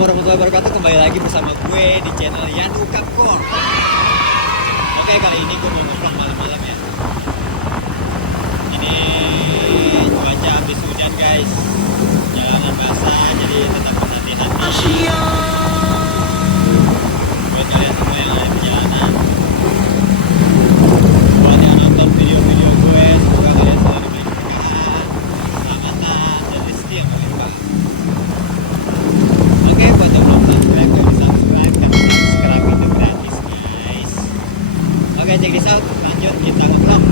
warahmatullahi wabarakatuh. Kembali lagi bersama gue di channel Bukan. Oke, kali ini gue mau ngevlog malam-malam ya. Ini cuaca habis hujan guys, jalanan basah, jadi tetap berhati-hati buat kalian semua yang ada di jalanan. Buat yang nonton video-video gue, semoga kalian selalu diberi keberkahan, keselamatan, dan rezeki yang melimpah. Oke, buat yang belum subscribe, jangan subscribe karena subscribe itu gratis guys. Oke, check this out, lanjut kita ngevlog.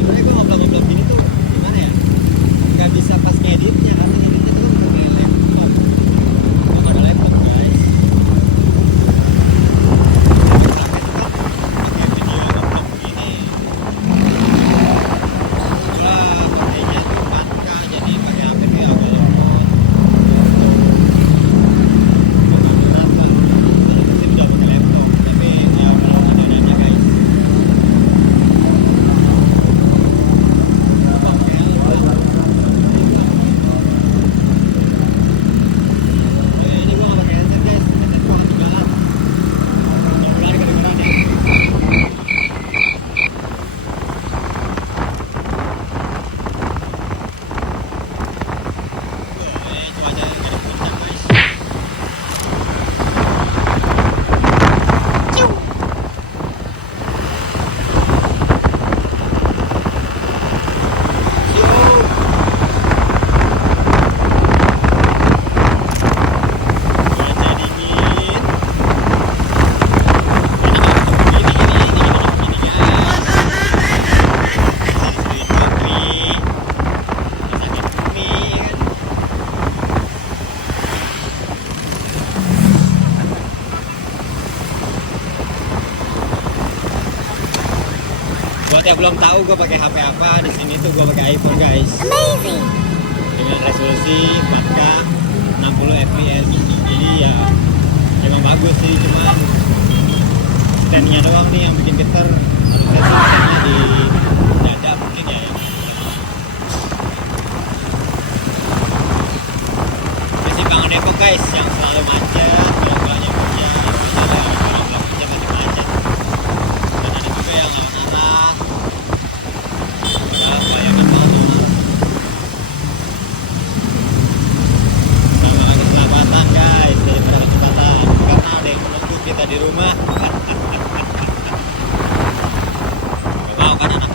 Sebenarnya gue ngevlog gini tuh gimana ya, nggak bisa pas ngeditnya karena ngeditnya tuh kan pakai laptop. Gak ada laptop guys. Buat yang belum tahu gue pakai HP apa, di sini tuh gue pakai iPhone guys. Amazing. Dengan resolusi 4K 60 fps. Jadi ya emang bagus sih, cuman standnya doang nih yang bikin getar. Harusnya sih standnya di dada mungkin ya yang Persimpangan Depok guys, yang selalu macet, kalau banyak hujan, ada orang belum hujan masih macet. Dan ada juga yang awan-awan. Bayangin banget. Sama keselamatan guys, daripada kecepatan, karena ada yang menunggu kita di rumah. Gak mau kan anak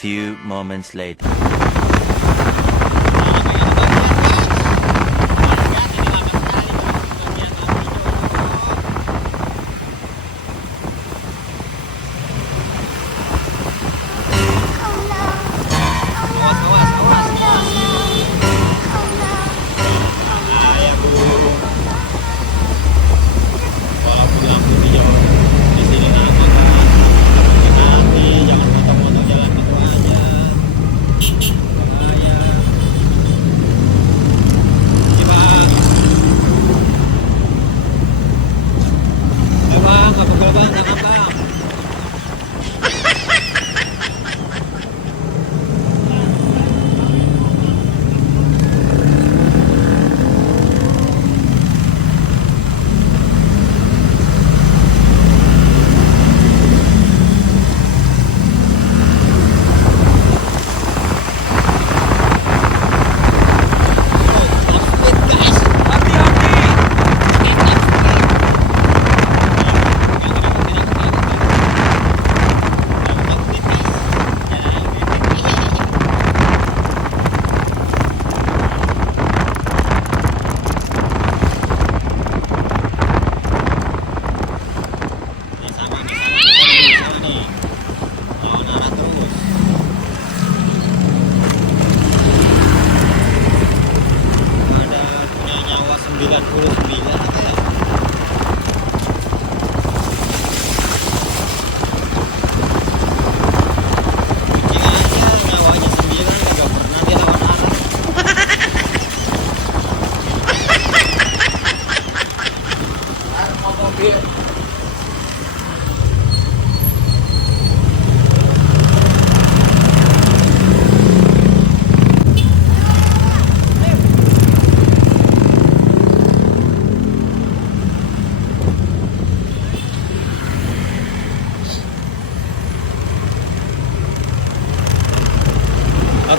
few moments later.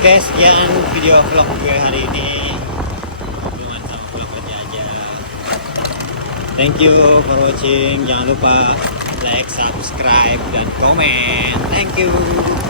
Oke, sekian video vlog gue hari ini. Hubungan sama vlog kerja aja. Thank you for watching. Jangan lupa like, subscribe, dan komen. Thank you.